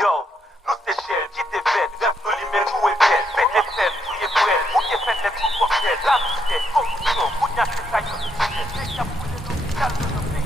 Yo, nous c'est cher, qui t'es bête, rêve nous les mêmes nous et bête, faites les fêtes, vous y êtes prêts, vous qui faites les trucs pour faire, la vie, corruption, vous n'y a que ça, c'est ça pour les hôpitaux de nos pays.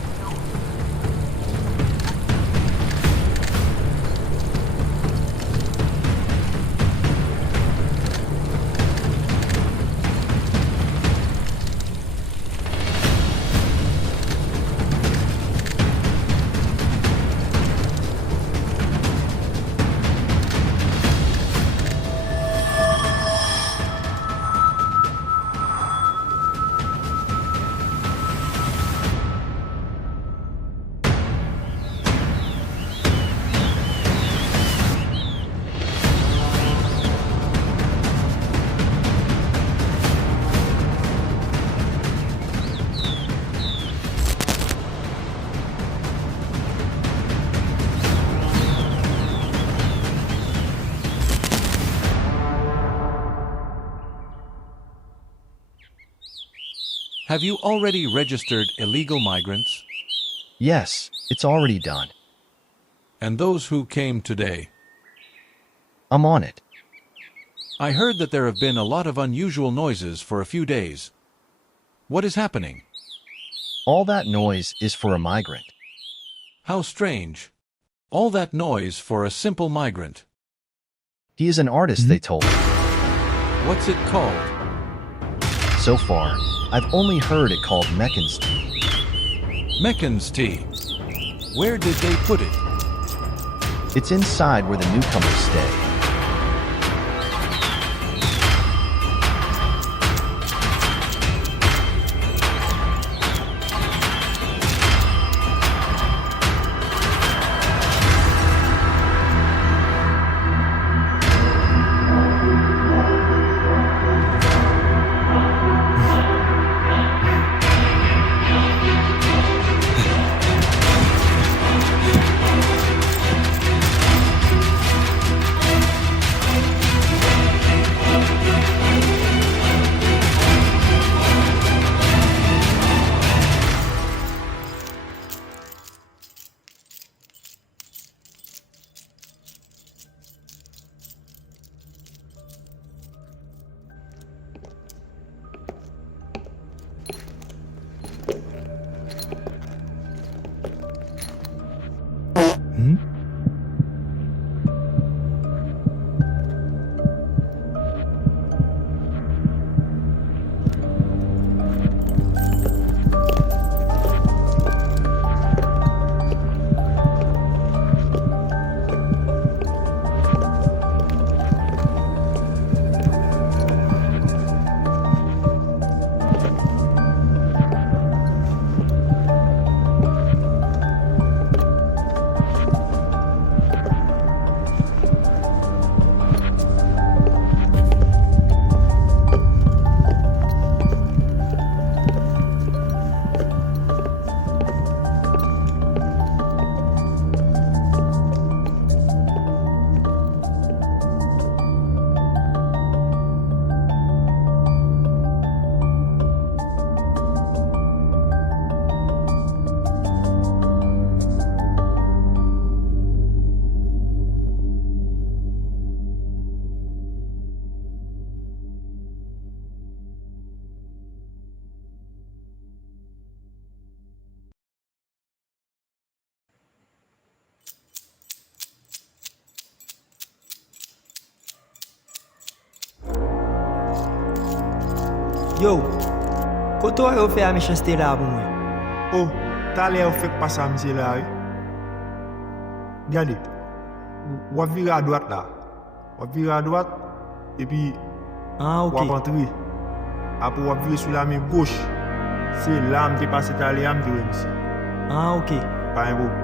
Have you already registered illegal migrants? Yes, it's already done. And those who came today? I'm on it. I heard that there have been a lot of unusual noises for a few days. What is happening? All that noise is for a migrant. How strange. All that noise for a simple migrant. He is an artist, they told me. What's it called? So far, I've only heard it called mechans-t. Mechans-t. Where did they put it? It's inside where the newcomers stay. Yo, koto yo fe a mechans-t la pou mwen? Oh, talè ou fèk pa sa mse la, Gade, wap vire à droite là. Wap vire à droite, et puis ok. wap entrer. Après wap vire sur la main gauche. C'est là que je passe à l'air, je ok. Pas un problème.